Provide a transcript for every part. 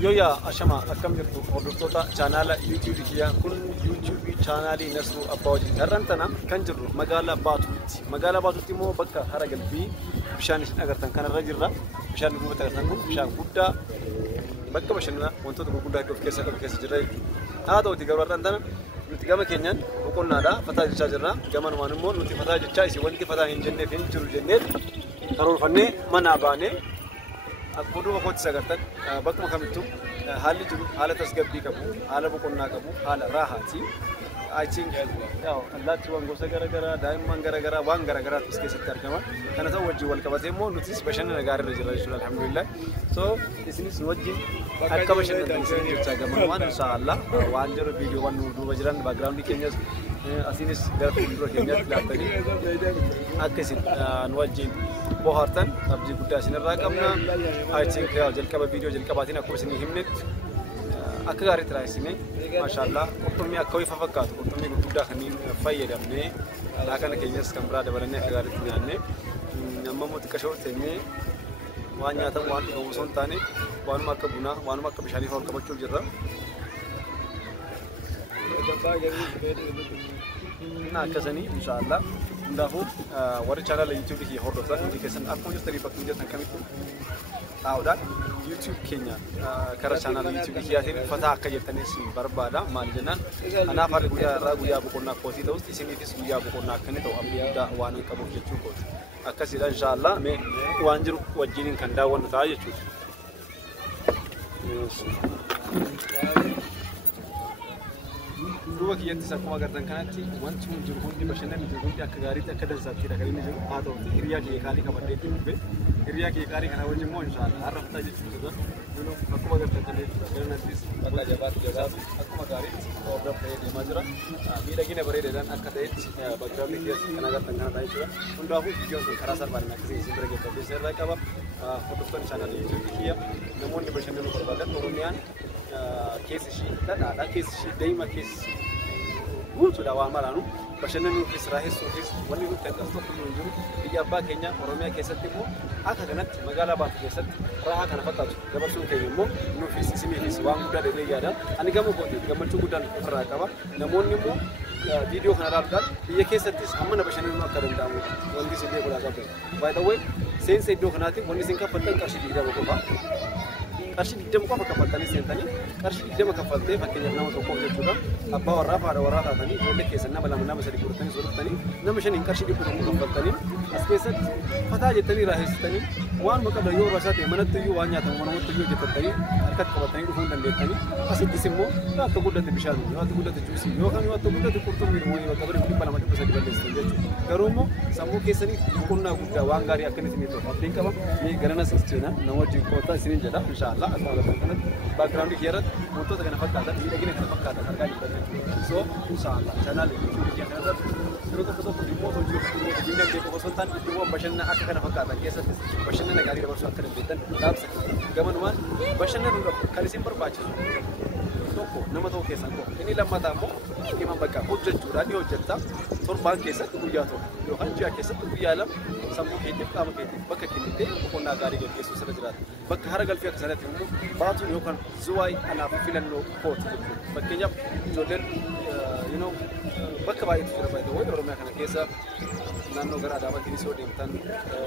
يويا أشما أكمل جرتو هردوتا channel YouTube كيا كل YouTube channel نسلو أباوجي هرنتنا كان جرو مقالة باتوتي مو بكا هرجل في بشان أجرتن كان الرجل را بشان نقول تجرتن كل بشان بودا بكا بشاننا وانتو تقول بودا كيف جرى هذا ودي قبل هرنتنا نتيجة مكينيان وكلنا دا فتاة جاجرنا جمان وانمون نتي فتاة جاي سوى نتي فتاة إنجنة فين جرو جنة ترون فني منابانه أقوله وقت سكرتن بكم كميتو حالي جلو حالة تسقبي كبو حالة بكونا كبو حالة راحتي I think الله تبغى نقول سكرا دائما كرا وان كرا تسكت ستار كمان أنا تو وجه والكباتي مو نوتيس بشأن نجار الرجال رجال الحمد لله so إسمي سنوجي أكبر بشأن نتيجة جتاعك وان إن شاء الله وان جرو فيديو وان نودو بجران background كينيس أسينيس جرا فيديو كينيس لابتني أكسين نوجي بوهارتن أبدي كده أسين الرقمنا I think جل كبا فيديو جل كباتين أكو سني همنت أكغاري ترايسيني ما شاء الله قطمي أكوي ففكات قطمي كده خنين فاير أبني لكن كينيس كاميرا دبلني أكغاري تنياني نمّا متكشور تني وان ياتم وان وصون تاني وان ما كبونا وان ما كبشاني فور كبشور جرا ناكسني إن شاء الله ndafu wari channel YouTube ki hordo tan indication akko just tari bakku just kamitu awdan YouTube Kenya kara channel YouTube ki yatin fata akka jetane si barbada mal jenan ana far guya bukonna koti to isini fis guya bukonna kani to abida wanan kabu jechu ko akasida inshallah me wanjiru wajinin kan da wanda ta jechu dua kian tisah kuma gardan kanati wancu jurhun di bashanan jurhun di akagari akadal zati rakali ni jurhun atau hiriya ki kali kamar itu be hiriya ki kali kana wajib mo insyaallah araf taji sudah dulu aku gardan kanati karena tis balla jabat aku magari order play di majra bi lagi ne bare dan akadait background ni dia kana gardan kanata itu undu aku video karasan barna kisi sebagai publisher rakaba foto channel YouTube kia namun di bashanan berbadan Oromian case shi da case shi daima case wutu da wa maranu bashanan fi israhi sufis wani rutan da su kullu juru biya ba Kenya Oromia case timo aka ganat magala ba case raha kana fatatu gaba sun kai mo no fi simi fi wa muda da dai yada an ga mu ko gama tugudan faraka ba namon ni mo video kana rabda biya case tis amma bashanan ma kadan da mu wani sai dai kula ga by the way sen sai do kana ti wani sin ka fatan kashi da ba ko ba karshi didem ko fakapatani sentani karshi didem kafalte fakenya nawo to ko jechuda abba warra tani dole kesa nabala nama sari kurtani surutani namashani karshi dibu ko kafaltani aspesat fata jetani rahistani wan makabla yo rasate manatu yo wanya ta manatu yo jetani arkat kafatani ko hundan detani asid disimo ta to gudate bishadu yo to gudate juicy yo kan yo to gudate kurtumi mo yo kabri ko bala madu sadi balle stage garumo samu kesani kunna gudda wangari akani timi to abdin kaba ni garana sistena nawaji ko ta sinin jada inshallah background kiarat foto tegana fakata ini lagi nak fakata harga ni so insyaallah channel YouTube yang ada suruh foto di foto juga ini dia ko sultan itu bashanna akka kana fakata kesa bashanna nagari da barsu akka bitan dabs gaman wan bashanna kali simpar bachi toko nama to kesa ko ini lamma tamo imam bakka hujjatu radio jetta torban kesa kuya to yo hajja kesa kuya lam samu ke kama ke bakka kinite ko na gari ke kesu sarajirat bakka haragal fi aksanati baatu yo kan zuwai ana filan no pot bakka jab jolen you know bakka bai tu bai do Oromia kana kesa nanno gara dawa kini so demtan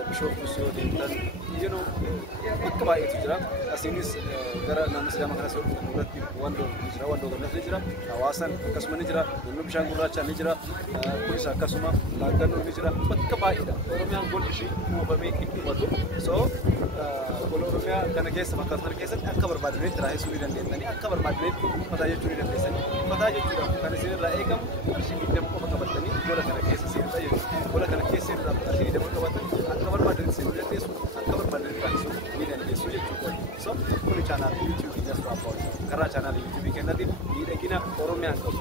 bishop so demtan you know bakka bai tu jira asinis gara nanno sidama kana so urati wando gara jira awasan kasmani jira nunnu bishan guracha ni jira pulis akasuma lagan ni jira bakka bai da Oromia gol shi mo ba me kitu batu so Oromia kana kesa bakka kana kesa akbar badne trai suri dan demtani akbar badne pata ye churi dan desani pata ye churi kana sir la ekam arshi dem ko bakka badani bola kana kesa sir ta ye bola kana kesa sir arshi dem ko badani akbar badne sir dan desu akbar badne trai suri ni dan desu ye churi so kuni channel YouTube just about kara channel YouTube ke nadi ni dekina Oromia ko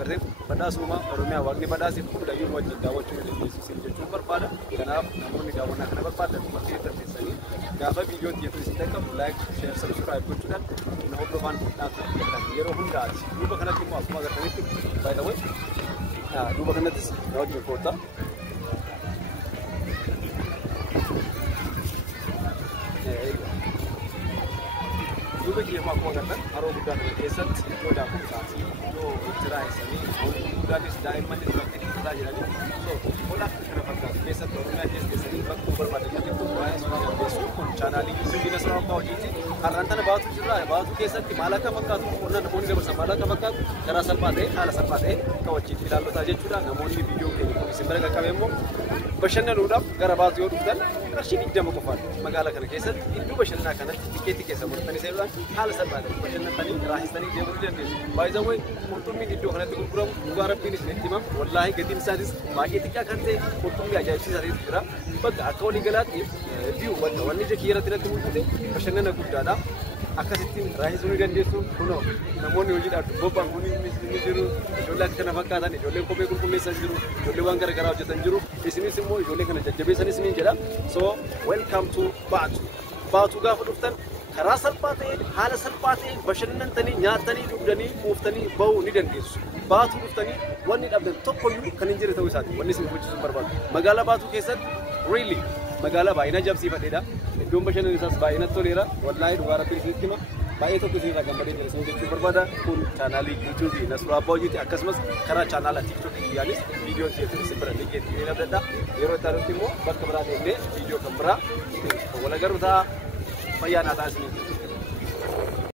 berde pada suma Oromia wagni pada sir da yun wajin da wajin dan desu sir je chupar pada kana namoni da wana kana pada pati ta desani gafa video dia tu sita kam like share subscribe ko chudan na hodo ban na ko yero hunda duba kana timu asma ga tani by the way duba kana tis wajin kota duuba kiyyamaa akkuma agartan haroo guddaa kana keessatti iddoo daakuu isaati iddoo ittiraa eessanii guddaanis daa'immanis bakka dhiifataa jiranii so hola kana fakkaatu keessatti oromiyaa keessatti bakka barbaadan kan waa'ee suuraa dandeessu kun chaanaalii yuutuubii Nasruu Abbaa hojiiti har'aan tana baatu jirra baatu keessatti maal akka fakkaatu qonnaa namoonni dabarsan maal akka fakkaatu karaa salphaa ta'e haala salphaa ta'e kawachiitti ilaallotaa jechuudha namoonni viidiyoo keenya kun isin bira qaqqabe immoo bashannanuudhaaf gara baatu yoo dhuftan qarshii 20 qofaan magaalaa kana keessatti iddoo bashannanaa kanatti tikeetii keessa murtanii seeruudhaan haala salphaadhaan bashannantanii raahistanii deemuu ni dandeessu. Baay'isawwan qurxummiin iddoo kanatti gurguramu dhugaa rabbiinis ni himam wallaahi gatiin isaatis baay'ee xiqqaa kan ta'e qurxummii ajaa'ibsiisaa ta'etu jira. Bakka akka walii galaatti view bakka wanni ija kiyya irratti mul'ate bashannana guddaadha. Akkasittiin raahisuun ni dandeessu kunoo namoonni hojiidhaaf bobba'an kun ni jiru ijoollee akka kana fakkaatan ijoolleen kophee qulqulleessan jiru ijoollee waan garaagaraa hojjetan jiru isinis immoo ijoollee kana jajjabeessanis ni jedha so welcome to Baatu gaafa dhuftan karaa salphaa ta'een haala salphaa ta'een bashannantanii nyaatanii dhugdanii quuftanii bahuu ni dandeessu. Baatu dhuftanii wanni dhabdan tokkoyyuu kan hin jirre ta'uu isaati wanni isin hojjechuun barbaadu. Magaalaa Baatuu keessatti really magaalaa baay'ina ajaa'ibsiifadheedha. Iddoon bashannanaa isaas baay'ina toleera. Wallaahi dhugaa rabbii isinitti hima. Baay'ee tokko isinirraa gammadee jira isin jechuun barbaada. Kun chaanaalii yuutuubii Nasruu Abbaa hojiiti akkasumas karaa chaanaala tiiktookii guyyaanis viidiyoon keessatti isin bira liqeetti ni abdadha. Yeroo itti aanutti immoo bakka biraa deemnee viidiyoo kan biraa wal agarru ta'a fayyaa naa ta'a isinitti.